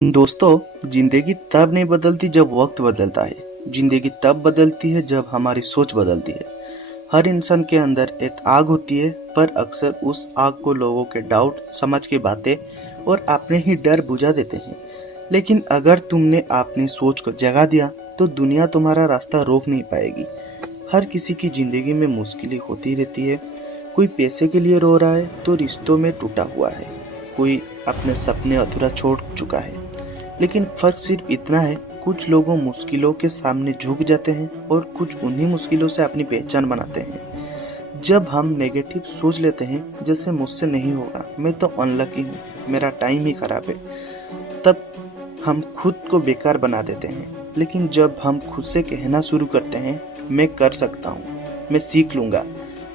दोस्तों, जिंदगी तब नहीं बदलती जब वक्त बदलता है। जिंदगी तब बदलती है जब हमारी सोच बदलती है। हर इंसान के अंदर एक आग होती है, पर अक्सर उस आग को लोगों के डाउट, समझ की बातें और अपने ही डर बुझा देते हैं। लेकिन अगर तुमने अपनी सोच को जगा दिया तो दुनिया तुम्हारा रास्ता रोक नहीं पाएगी। हर किसी की जिंदगी में मुश्किलें होती रहती है। कोई पैसे के लिए रो रहा है तो रिश्तों में टूटा हुआ है, कोई अपने सपने अधूरा छोड़ चुका है। लेकिन फर्क सिर्फ इतना है, कुछ लोगों मुश्किलों के सामने झुक जाते हैं और कुछ उन्हीं मुश्किलों से अपनी पहचान बनाते हैं। जब हम नेगेटिव सोच लेते हैं, जैसे मुझसे नहीं होगा, मैं तो अनलकी हूँ, मेरा टाइम ही खराब है, तब हम खुद को बेकार बना देते हैं। लेकिन जब हम खुद से कहना शुरू करते हैं, मैं कर सकता हूँ, मैं सीख लूँगा,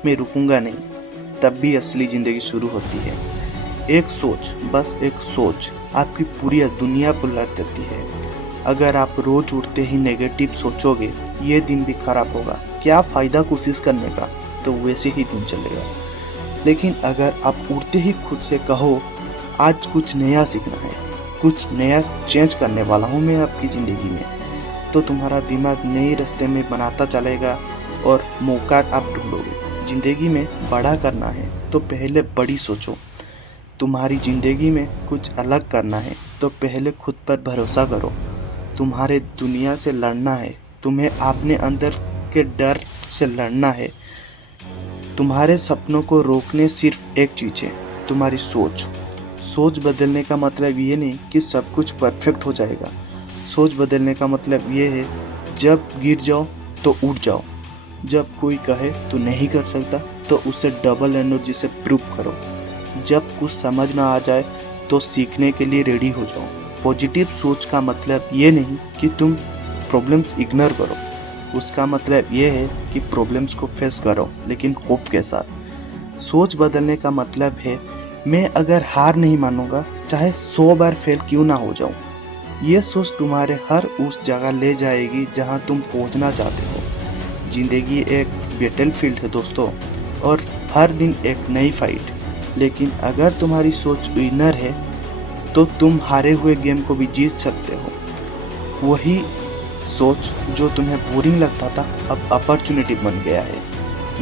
मैं रुकूंगा नहीं, तब भी असली ज़िंदगी शुरू होती है। एक सोच, बस एक सोच आपकी पूरी दुनिया को लट देती है। अगर आप रोज उठते ही नेगेटिव सोचोगे, ये दिन भी खराब होगा, क्या फ़ायदा कोशिश करने का, तो वैसे ही दिन चलेगा। लेकिन अगर आप उठते ही खुद से कहो, आज कुछ नया सीखना है, कुछ नया चेंज करने वाला हूँ मैं आपकी ज़िंदगी में, तो तुम्हारा दिमाग नए रास्ते में बनाता चलेगा और मौका आप ढूंढोगे। ज़िंदगी में बड़ा करना है तो पहले बड़ी सोचो। तुम्हारी ज़िंदगी में कुछ अलग करना है तो पहले खुद पर भरोसा करो। तुम्हारे दुनिया से लड़ना है, तुम्हें अपने अंदर के डर से लड़ना है। तुम्हारे सपनों को रोकने सिर्फ एक चीज़ है, तुम्हारी सोच। सोच बदलने का मतलब ये नहीं कि सब कुछ परफेक्ट हो जाएगा। सोच बदलने का मतलब ये है, जब गिर जाओ तो उठ जाओ, जब कोई कहे तो नहीं कर सकता तो उसे डबल एनर्जी से प्रूव करो, जब कुछ समझ ना आ जाए तो सीखने के लिए रेडी हो जाओ। पॉजिटिव सोच का मतलब ये नहीं कि तुम प्रॉब्लम्स इग्नोर करो, उसका मतलब ये है कि प्रॉब्लम्स को फेस करो, लेकिन होप के साथ। सोच बदलने का मतलब है, मैं अगर हार नहीं मानूंगा, चाहे 100 बार फेल क्यों ना हो जाऊं। ये सोच तुम्हारे हर उस जगह ले जाएगी जहां तुम पहुंचना चाहते हो। जिंदगी एक बैटलफील्ड है दोस्तों, और हर दिन एक नई फाइट। लेकिन अगर तुम्हारी सोच विनर है तो तुम हारे हुए गेम को भी जीत सकते हो। वही सोच जो तुम्हें बोरिंग लगता था, अब अपॉर्चुनिटी बन गया है।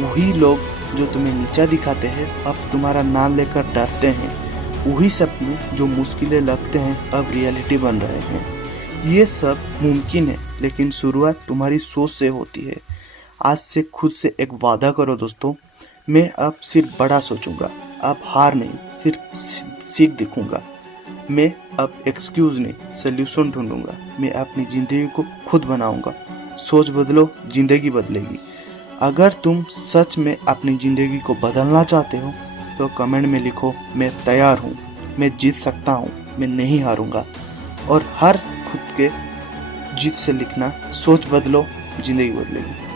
वही लोग जो तुम्हें नीचा दिखाते हैं, अब तुम्हारा नाम लेकर डरते हैं। वही सपने जो मुश्किलें लगते हैं, अब रियलिटी बन रहे हैं। ये सब मुमकिन है, लेकिन शुरुआत तुम्हारी सोच से होती है। आज से खुद से एक वादा करो दोस्तों, मैं अब सिर्फ बड़ा सोचूंगा, अब हार नहीं, सिर्फ सीख दिखूंगा। मैं अब एक्सक्यूज नहीं, सोल्यूशन ढूंढूंगा। मैं अपनी ज़िंदगी को खुद बनाऊंगा। सोच बदलो, ज़िंदगी बदलेगी। अगर तुम सच में अपनी ज़िंदगी को बदलना चाहते हो तो कमेंट में लिखो, मैं तैयार हूँ, मैं जीत सकता हूँ, मैं नहीं हारूंगा। और हर खुद के जीत से लिखना, सोच बदलो, ज़िंदगी बदलेगी।